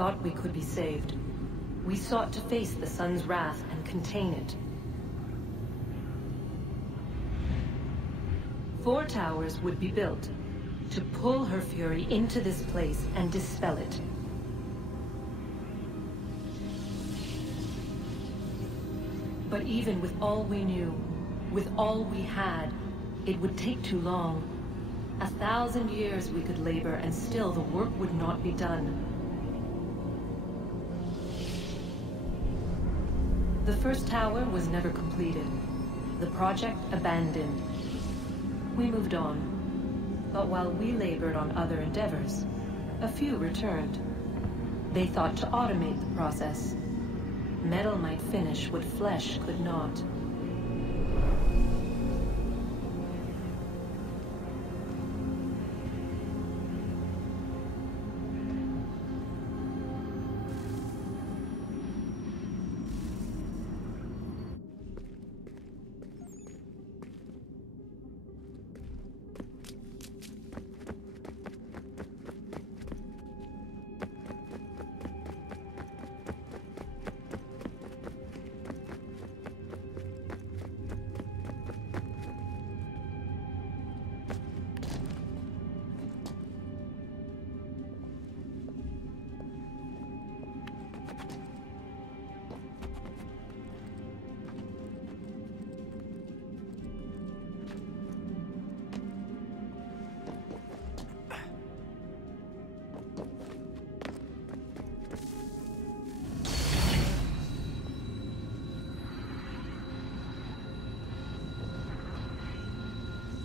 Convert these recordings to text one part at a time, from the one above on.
thought we could be saved. We sought to face the sun's wrath and contain it. 4 towers would be built to pull her fury into this place and dispel it. But even with all we knew, with all we had, it would take too long. 1,000 years we could labor, and still the work would not be done. The first tower was never completed. The project abandoned. We moved on. But while we labored on other endeavors, a few returned. They thought to automate the process. Metal might finish what flesh could not.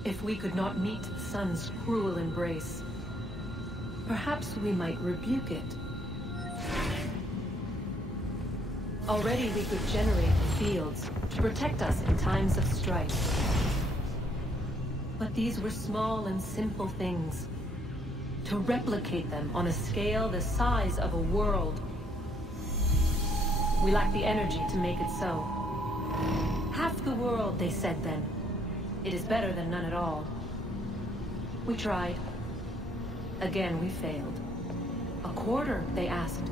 If we could not meet the sun's cruel embrace, perhaps we might rebuke it. Already we could generate the fields to protect us in times of strife. But these were small and simple things. To replicate them on a scale the size of a world, we lack the energy to make it so. Half the world, they said then. It is better than none at all. We tried. Again, we failed. A quarter, they asked.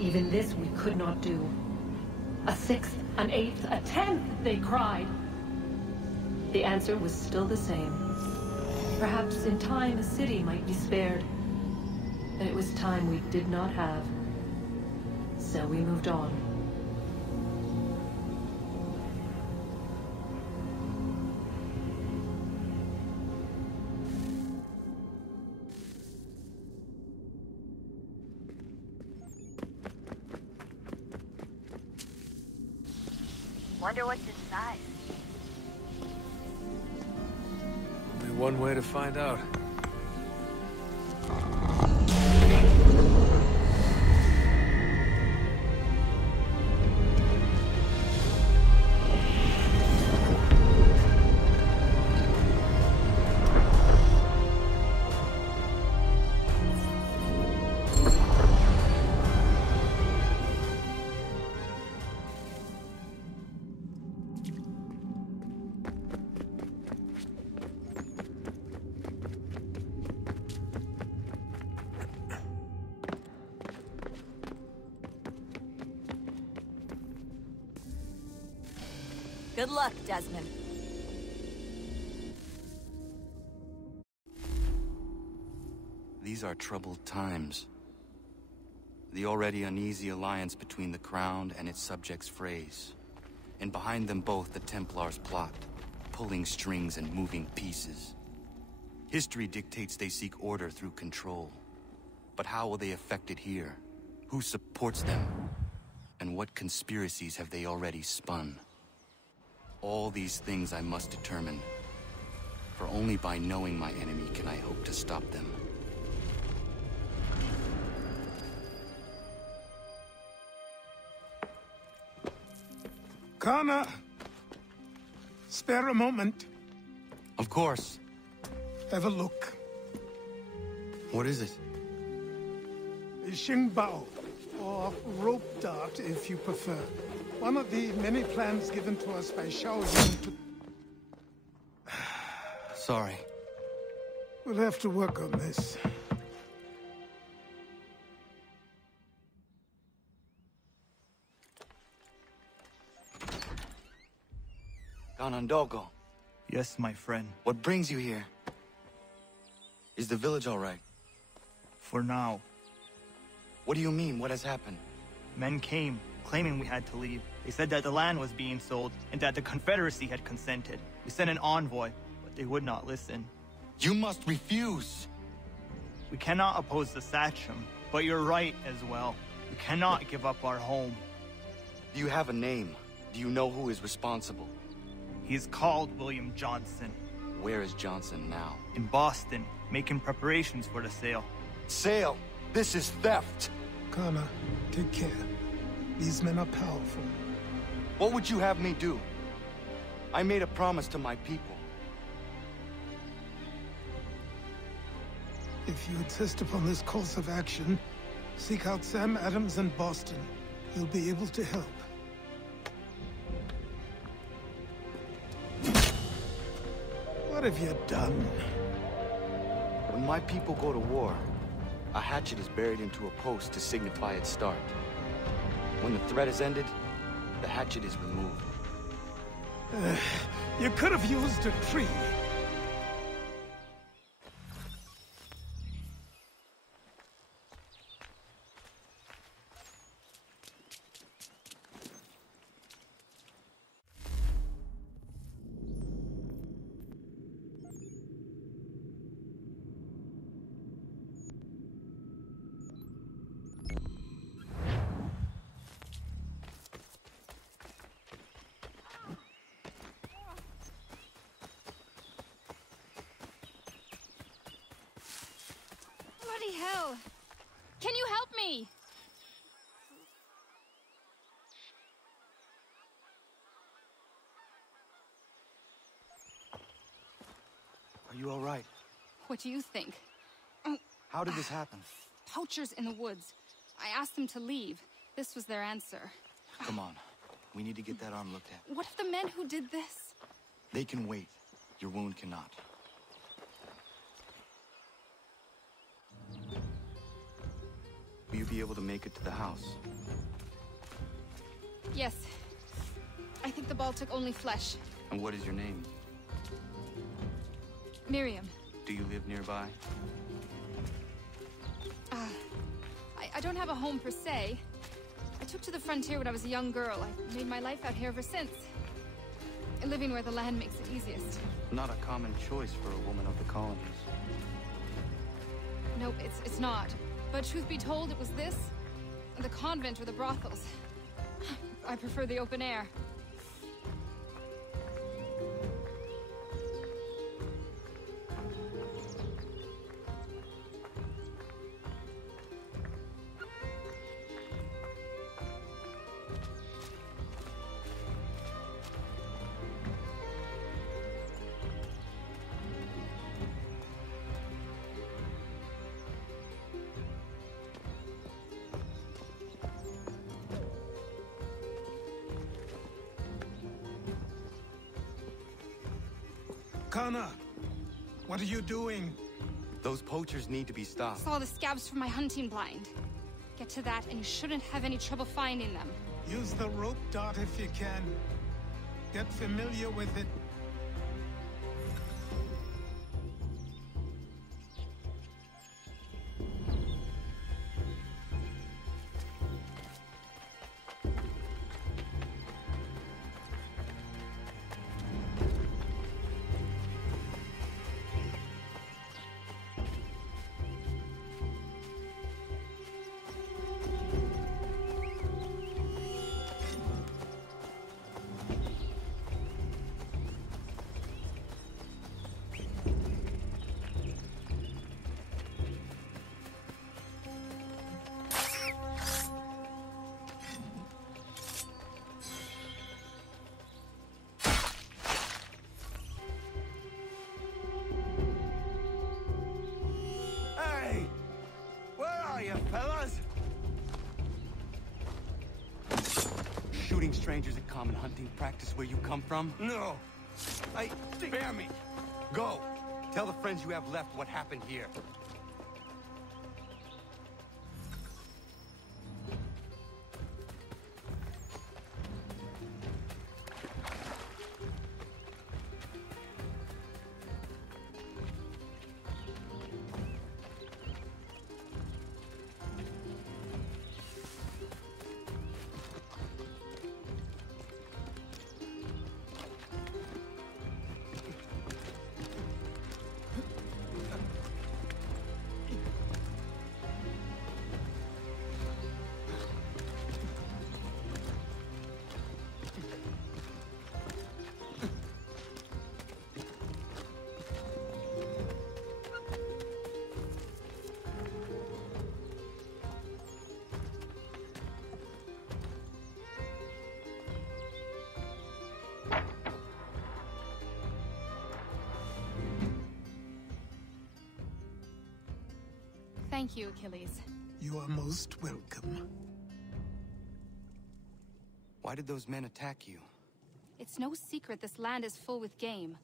Even this we could not do. A 6th, an 8th, a 10th, they cried. The answer was still the same. Perhaps in time a city might be spared. But it was time we did not have. So we moved on. Wonder what's inside. Only one way to find out. Good luck, Desmond. These are troubled times. The already uneasy alliance between the Crown and its subjects frays. And behind them both the Templars plot, pulling strings and moving pieces. History dictates they seek order through control. But how will they affect it here? Who supports them? And what conspiracies have they already spun? All these things I must determine. For only by knowing my enemy can I hope to stop them. Kana, spare a moment. Of course. Have a look. What is it? A Xingbao, or rope dart if you prefer. One of the many plans given to us by Shaoxing to... Sorry. We'll have to work on this. Ganondogo, Yes, my friend. what brings you here? Is the village all right? For now. What do you mean? What has happened? Men came, claiming we had to leave. They said that the land was being sold, and that the Confederacy had consented. We sent an envoy, but they would not listen. You must refuse! We cannot oppose the Sachem, but you're right as well. We cannot give up our home. Do you have a name? Do you know who is responsible? He is called William Johnson. Where is Johnson now? In Boston, making preparations for the sale. Sale! This is theft! Kana, take care. These men are powerful. What would you have me do? I made a promise to my people. If you insist upon this course of action, seek out Sam Adams in Boston. He'll be able to help. What have you done? When my people go to war, a hatchet is buried into a post to signify its start. When the threat is ended, the hatchet is removed. You could have used a tree. Bloody hell! Can you help me? Are you all right? What do you think? How did this happen? Poachers in the woods. I asked them to leave. This was their answer. Come on. We need to get that arm looked at. What if the men who did this? They can wait. Your wound cannot. Will you be able to make it to the house? Yes. I think the ball took only flesh. And what is your name? Miriam. Do you live nearby? I don't have a home per se. I took to the frontier when I was a young girl. I've made my life out here ever since. Living where the land makes it easiest. Not a common choice for a woman of the colonies. Nope, it's not. But truth be told, it was this, the convent or the brothels. I prefer the open air. Kana, what are you doing? Those poachers need to be stopped. Saw the scabs from my hunting blind. Get to that and you shouldn't have any trouble finding them. Use the rope dart if you can. Get familiar with it. Hey! Where are you, fellas? Shooting strangers a common hunting practice where you come from? No. Spare me. Go. Tell the friends you have left what happened here. Thank you, Achilles. You are most welcome. Why did those men attack you? It's no secret this land is full with game.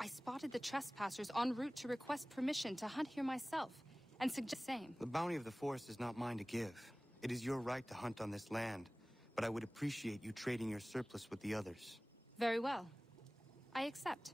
I spotted the trespassers en route to request permission to hunt here myself, and suggest the same. The bounty of the forest is not mine to give. It is your right to hunt on this land, but I would appreciate you trading your surplus with the others. Very well. I accept.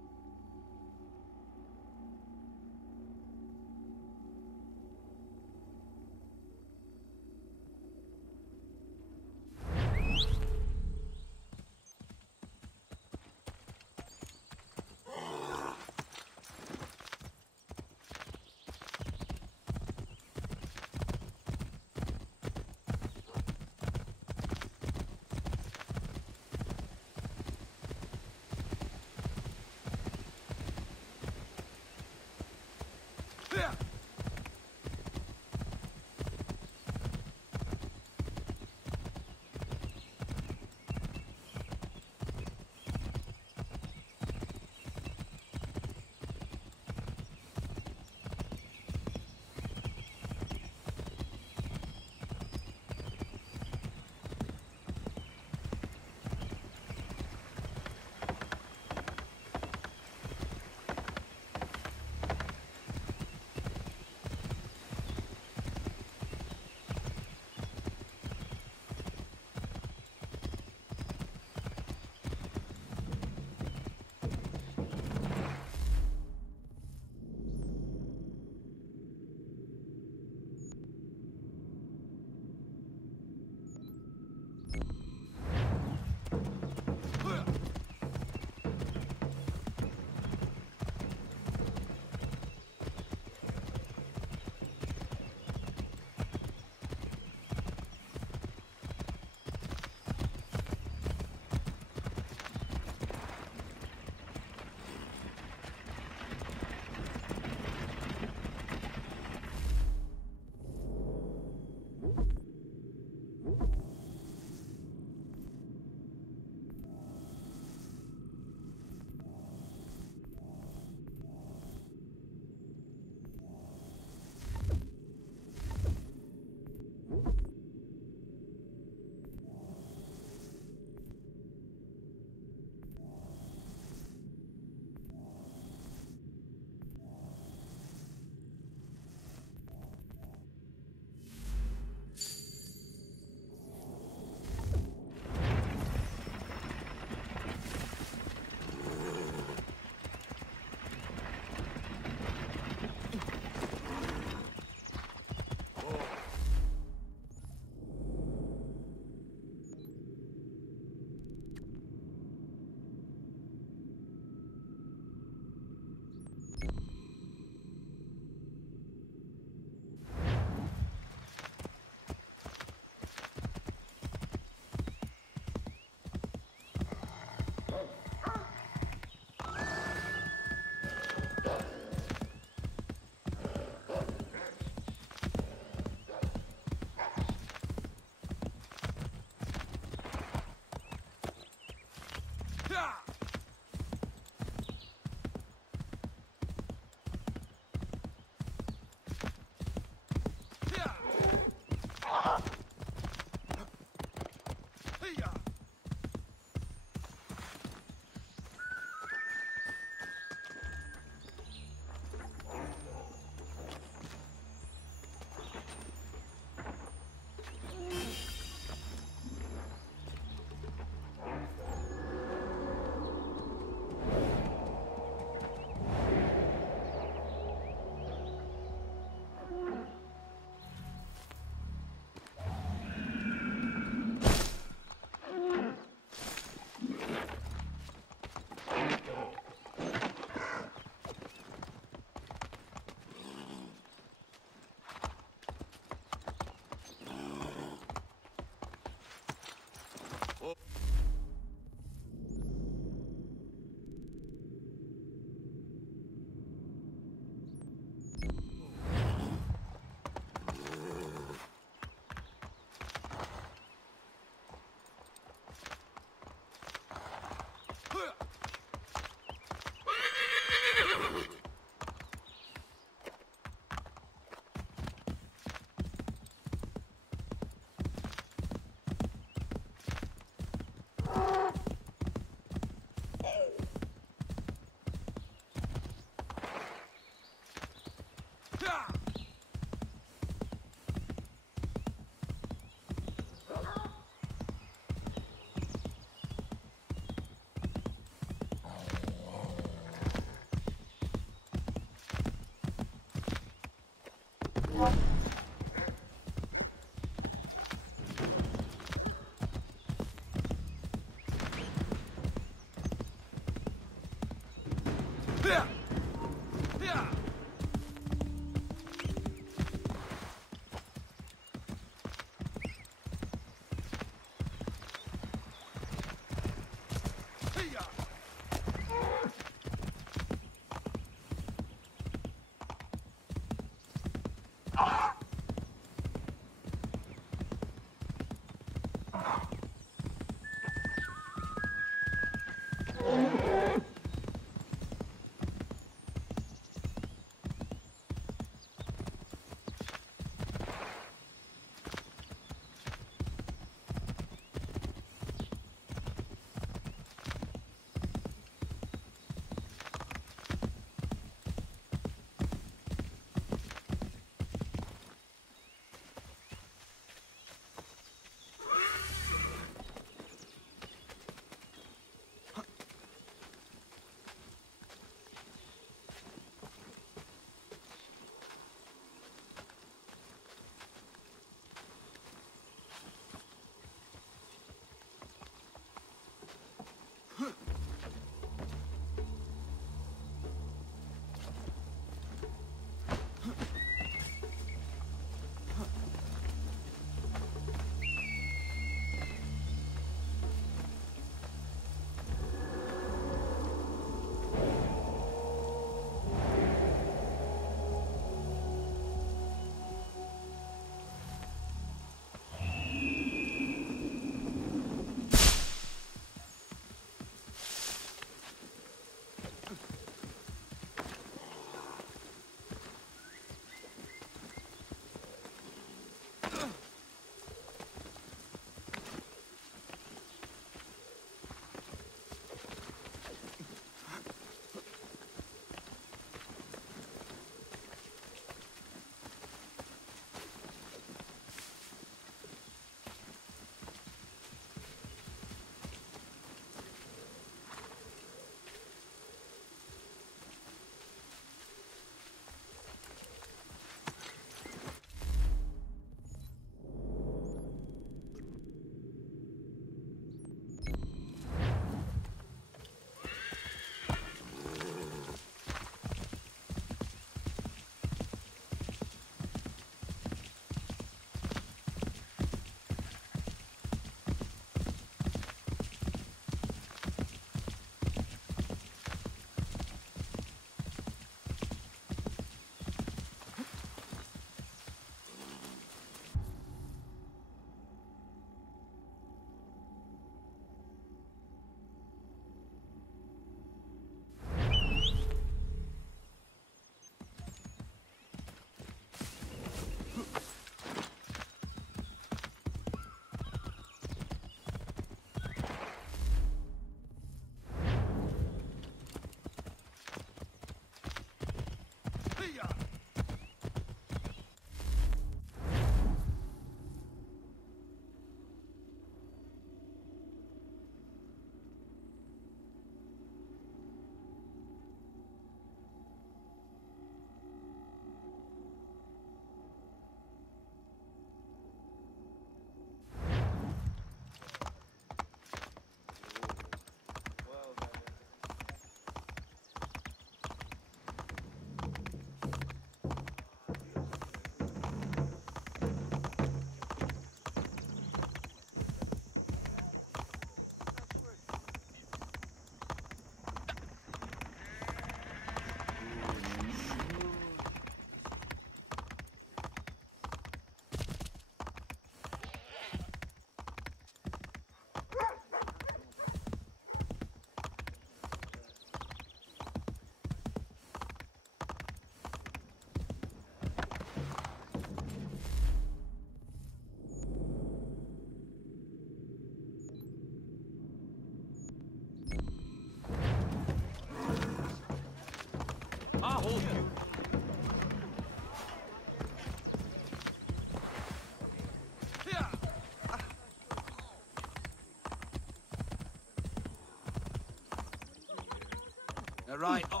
Right. Oh.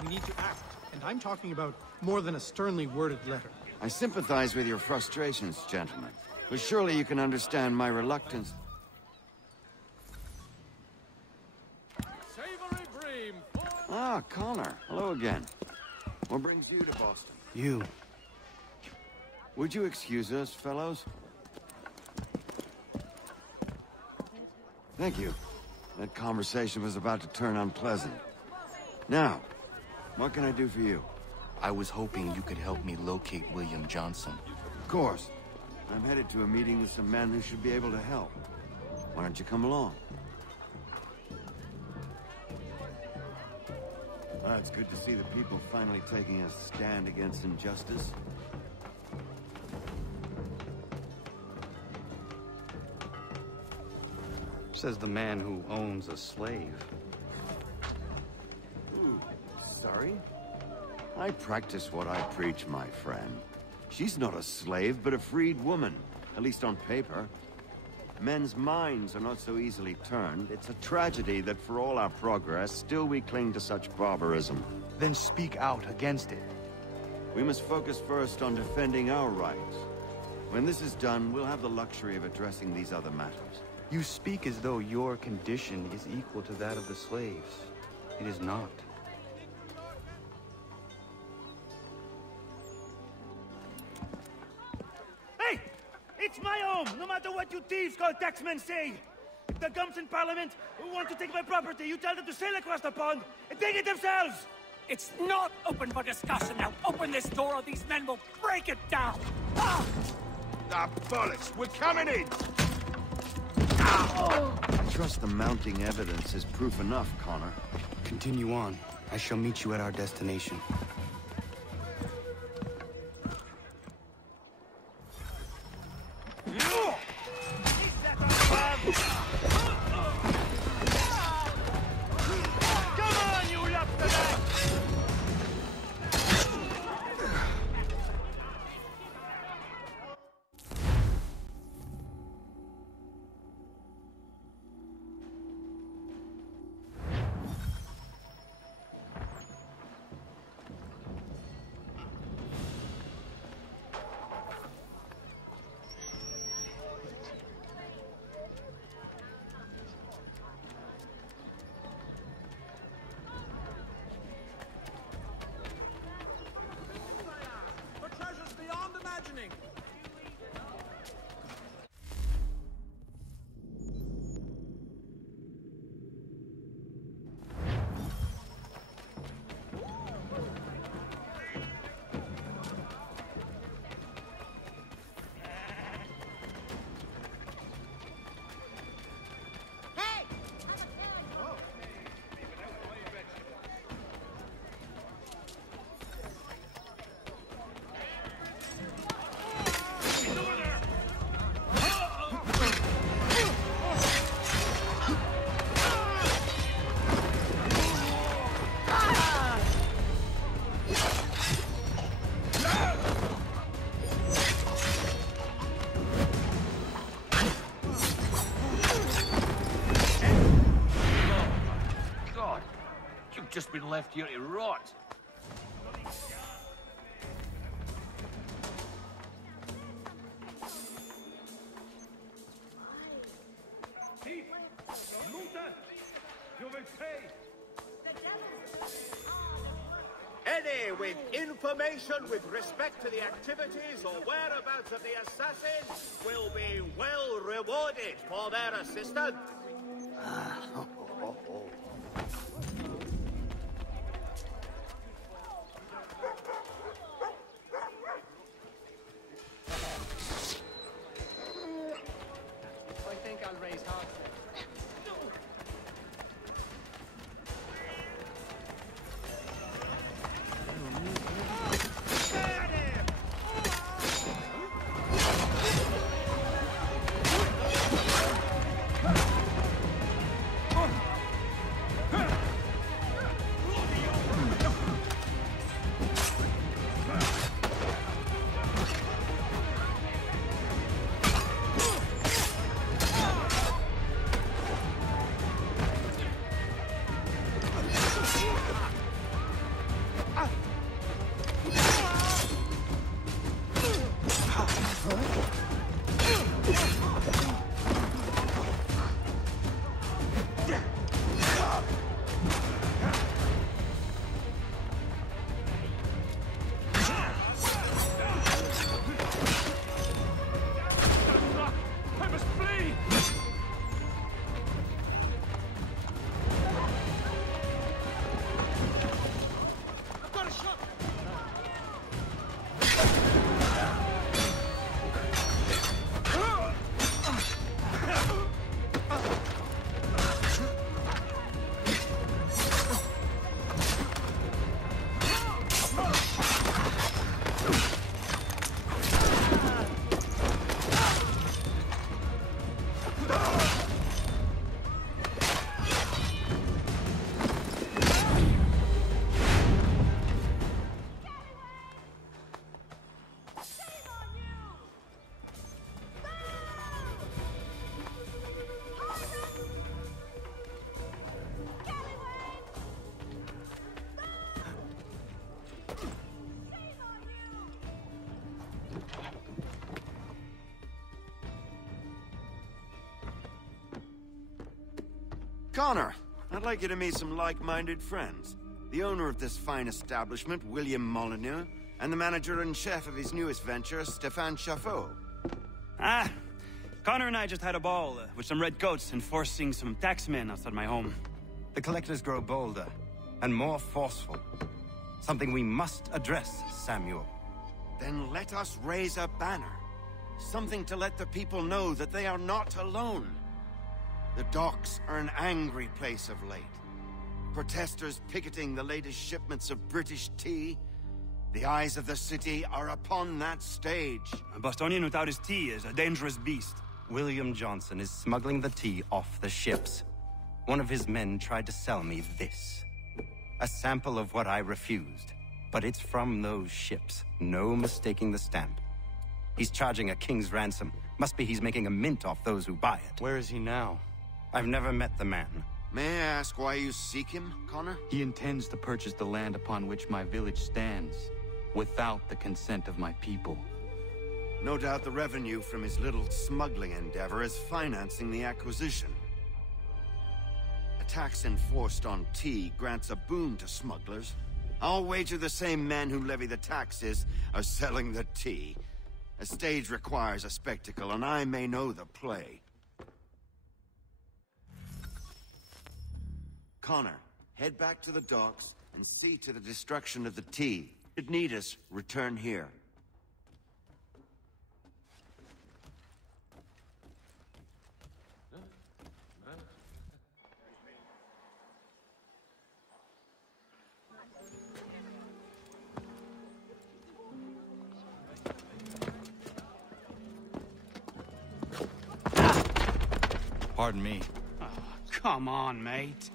We need to act, and I'm talking about more than a sternly worded letter. I sympathize with your frustrations, gentlemen, but surely you can understand my reluctance. Savory bream. Ah, Connor. Hello again. What brings you to Boston? You. Would you excuse us, fellows? Thank you. That conversation was about to turn unpleasant. Now, what can I do for you? I was hoping you could help me locate William Johnson. Of course. I'm headed to a meeting with some men who should be able to help. Why don't you come along? Well, it's good to see the people finally taking a stand against injustice. Says the man who owns a slave. Ooh, sorry? I practice what I preach, my friend. She's not a slave, but a freed woman, at least on paper. Men's minds are not so easily turned. It's a tragedy that for all our progress, still we cling to such barbarism. Then speak out against it. We must focus first on defending our rights. When this is done, we'll have the luxury of addressing these other matters. You speak as though your condition is equal to that of the slaves. It is not. Hey! It's my home, no matter what you thieves called taxmen say! If the gums in Parliament who want to take my property, you tell them to sail across the pond and take it themselves! It's not open for discussion now! Open this door or these men will break it down! Ah! Ah, bollocks! We're coming in! I trust the mounting evidence is proof enough, Connor. Continue on. I shall meet you at our destination. Just been left here to rot. Any with information with respect to the activities or whereabouts of the assassins will be well rewarded for their assistance. Connor, I'd like you to meet some like-minded friends. The owner of this fine establishment, William Molyneux, and the manager and chef of his newest venture, Stéphane Chaffeau. Ah, Connor and I just had a ball with some red coats enforcing some taxmen outside my home. The collectors grow bolder and more forceful. Something we must address, Samuel. Then let us raise a banner. Something to let the people know that they are not alone. The docks are an angry place of late. Protesters picketing the latest shipments of British tea. The eyes of the city are upon that stage. A Bostonian without his tea is a dangerous beast. William Johnson is smuggling the tea off the ships. One of his men tried to sell me this. A sample of what I refused. But it's from those ships. No mistaking the stamp. He's charging a king's ransom. Must be he's making a mint off those who buy it. Where is he now? I've never met the man. May I ask why you seek him, Connor? He intends to purchase the land upon which my village stands, without the consent of my people. No doubt the revenue from his little smuggling endeavor is financing the acquisition. A tax enforced on tea grants a boon to smugglers. I'll wager the same men who levy the taxes are selling the tea. A stage requires a spectacle, and I may know the play. Connor, head back to the docks and see to the destruction of the tea. If need us, return here. Pardon me. Oh, come on, mate.